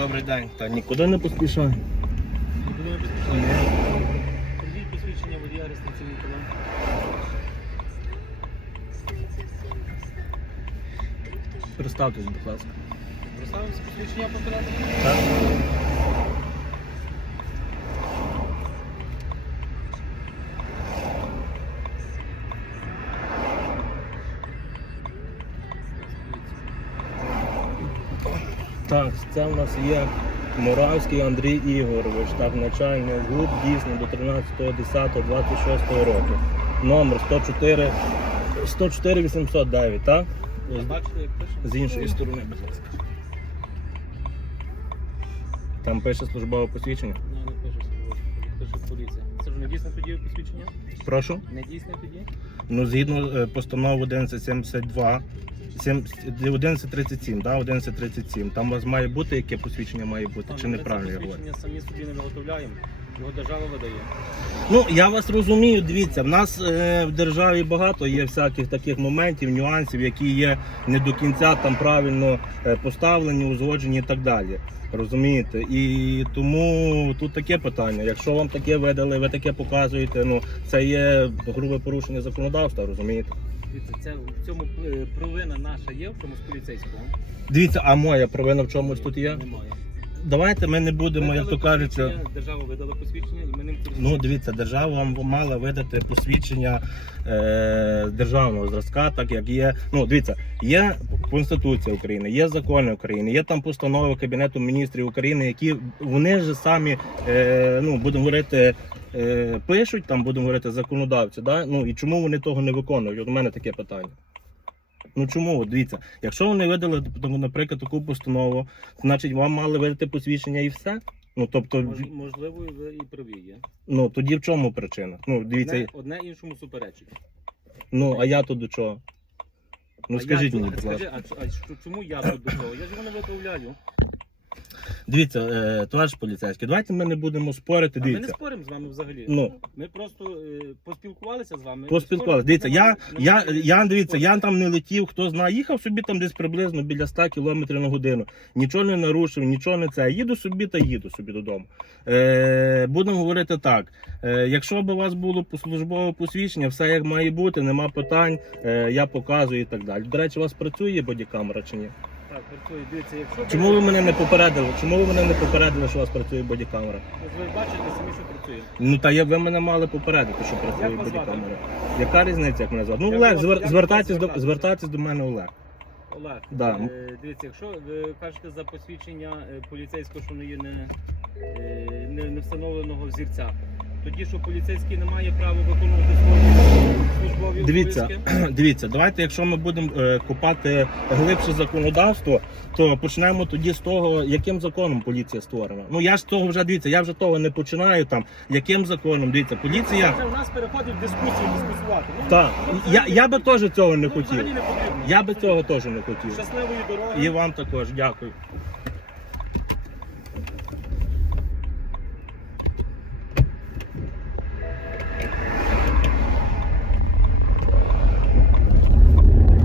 Добрий день. Та нікуди не поспішаю. Нікуди не поспішаю. Придіть посвідчення водія реєстраційний талон. Представтесь, будь ласка. Представимося посвідчення повторяти? Так? Так, це в нас є Муравський Андрій Ігорович, так, начальник ГУП, дійсно до 13.10.26 року. Номер 104 104 809, так? Бачите, як пише? З іншої сторони, будь ласка. Там пише службове посвідчення. Ні, не пише службове, пише поліція. Це ж не дійсне тоді посвідчення? Прошу. Не дійсне тоді? Ну, згідно е, постанови 1172, сім- 1137, да, 1137, там у вас має бути яке посвідчення має бути, чи неправильно я говорю? посвідчення самі собі не виготовляємо. Його держава видає. Ну, я вас розумію, дивіться, в нас е, в державі багато є всяких таких моментів, нюансів, які є не до кінця там правильно е, поставлені, узгоджені і так далі. Розумієте? І тому тут таке питання. Якщо вам таке видали, ви таке показуєте, ну це є грубе порушення законодавства, розумієте? Дивіться, це в цьому е, провина наша є в чомусь поліцейського? Дивіться, а моя провина в чомусь тут є? Немає. Давайте ми не будемо, як то кажеться. Держава видала посвідчення і ми ним Ну, дивіться, держава вам мала видати посвідчення е, державного зразка, так як є. Ну, дивіться, є Конституція України, є закони України, є там постанови Кабінету міністрів України, які вони ж самі, е, ну, будемо говорити, е, пишуть, там будемо говорити законодавці. Да? Ну і чому вони того не виконують? От у мене таке питання. Ну чому? От Дивіться, якщо вони видали, наприклад, таку постанову, значить вам мали видати посвідчення і все. Ну тобто, Мож- Можливо, ви і праві є. Ну тоді в чому причина? Ну дивіться, Одне, одне іншому суперечить. ну а я то до чого? Ну А скажіть я, мені, а будь скажи, ласка. а, ч- а що- чому я тут до чого? Я ж його не виправляю. Дивіться, е, товариш поліцейський, давайте ми не будемо спорити. А ми не Дивіться. споримо з вами взагалі. Ну Ми просто е, поспілкувалися з вами. поспілкувалися. Дивіться, я, я, я дивіться, я там не летів, хто знає, їхав собі там десь приблизно біля 100 км на годину. Нічого не нарушив, нічого не це. Їду собі та їду собі додому. Е, будемо говорити так. Е, якщо б у вас було службове посвідчення, все як має бути, нема питань, е, я показую і так далі. До речі, у вас працює бодікамера чи ні? Так, працює. Дивіться, якщо Чому ви мене не попередили? Чому ви мене не попередили, що у вас працює бодікамера? Ви бачите самі, що працює. Ну та я ви мене мали попередити, що працює Як вас звати? бодікамера. Яка різниця, як мене звати? Ну Як Олег, вас- звер- як вас звертайтесь до звертайтесь до мене, Олег. Олег, Да. е, дивіться, якщо ви кажете за посвідчення е, поліцейського, що не є не, е, не, не встановленого взірця, тоді що поліцейський не має права виконувати свої службові Дивіться, обов'язки? дивіться, давайте, якщо ми будемо е, копати глибше законодавство, то почнемо тоді з того, яким законом поліція створена. Ну я ж того вже дивіться, я вже того не починаю там. Яким законом? Дивіться, поліція. Вже у нас переходить в дискусію дискусувати. Ну, Так, ну, я, я би теж цього не ну, хотів. не потрібно. Я би цього теж не хотів. Щасливої дороги. І вам також дякую.